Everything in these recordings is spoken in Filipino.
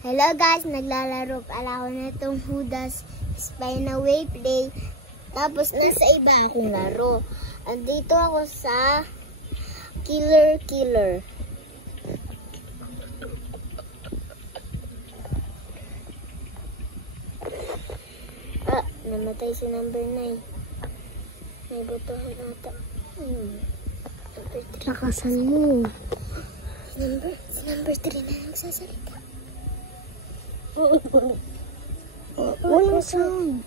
Hello guys, naglalaro pala ako na itong Hudas Spinaway Play. Tapos nasa iba akong laro. Andito ako sa Killer. Ah, namatay si number 9. May botohan ata. Number 3. Lakasan mo. Si number 3 na nagsasalita. Walang sound.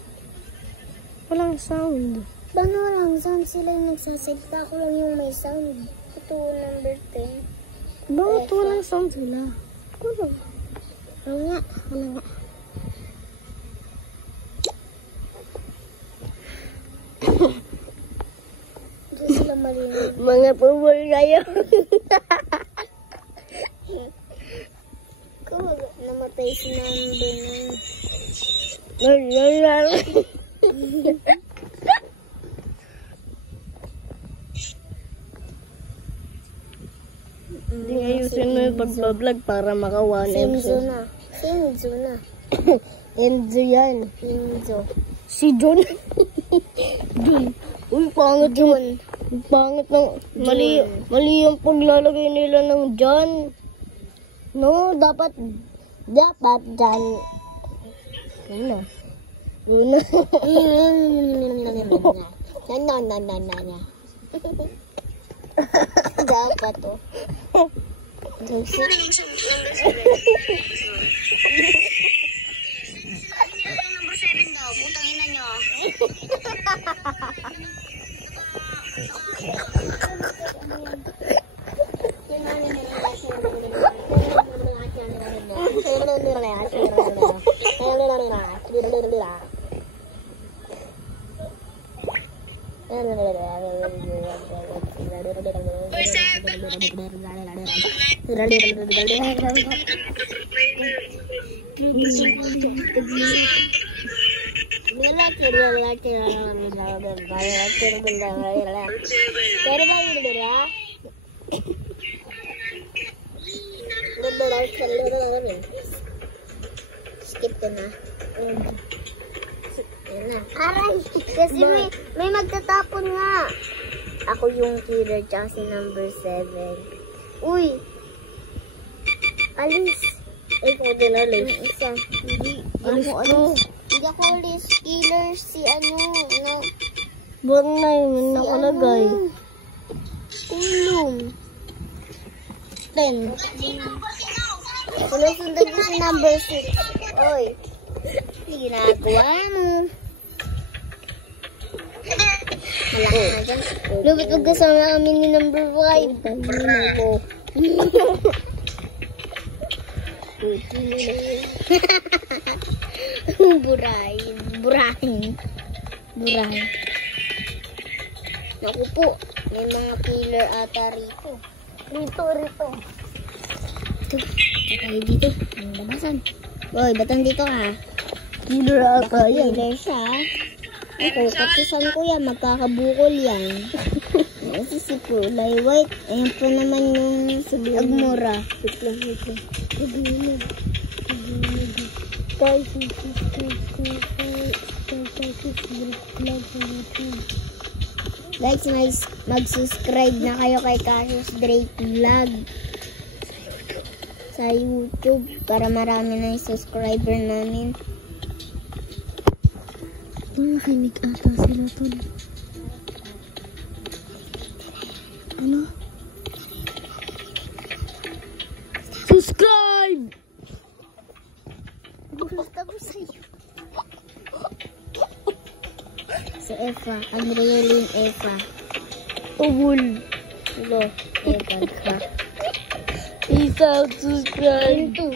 Walang sound. Paano walang sound? Sila yung nagsasalita. Ako lang yung may sound. Ito, number 10. Bakit walang sound sila? Kulo. Oo nga. Wala nga. Diyan sila malinig. Mga pumul kayo. Namatay si number 9. Hindi ayusin mo yung pagbablog para maka 1 episode. Enzo na. Enzo yan. Enzo. Si John. John. Uy, pangit yun. Pangit ng... Mali yung paglalagay nila ng John. No, dapat John. Una. Dapat to. Number 7 daw, putang ina nyo. Skip ko na. Aray! Kasi may magtatapon nga. Ako yung killer tsaka si number 7. Uy! Alis! Ay, kung dinalis. Yung isa. Hindi Alis ako ko. alis. Hindi ako alis. Killer si ano. Buwan na yun nakalagay. Ulong. 10. Sinusundan ko si number 6. Oy. Ginagawa mo. Malaki na dyan. Lupit magkasama kami ni number 5. Burahin. Naku po, may mga killer ata rito. Rito. Tayo dito, ang labasan. Boy, ba't nandito ka? Killer ata yan. Killer siya. Ako, katisan ko yan, magkakabukol yan. Kasi si Kulay White, ayan po naman yung Agmura. Wait lang. Guys, mag-subscribe na kayo kay Cassius Drake Vlog sa YouTube para marami na yung subscriber namin. Makinig ata sila to. Ano? Subscribe! Gusto ko sa'yo. Si Eva, Andreolyn Eva. Ubul. Hello, Eva ka. Peace out, subscribe. Ito.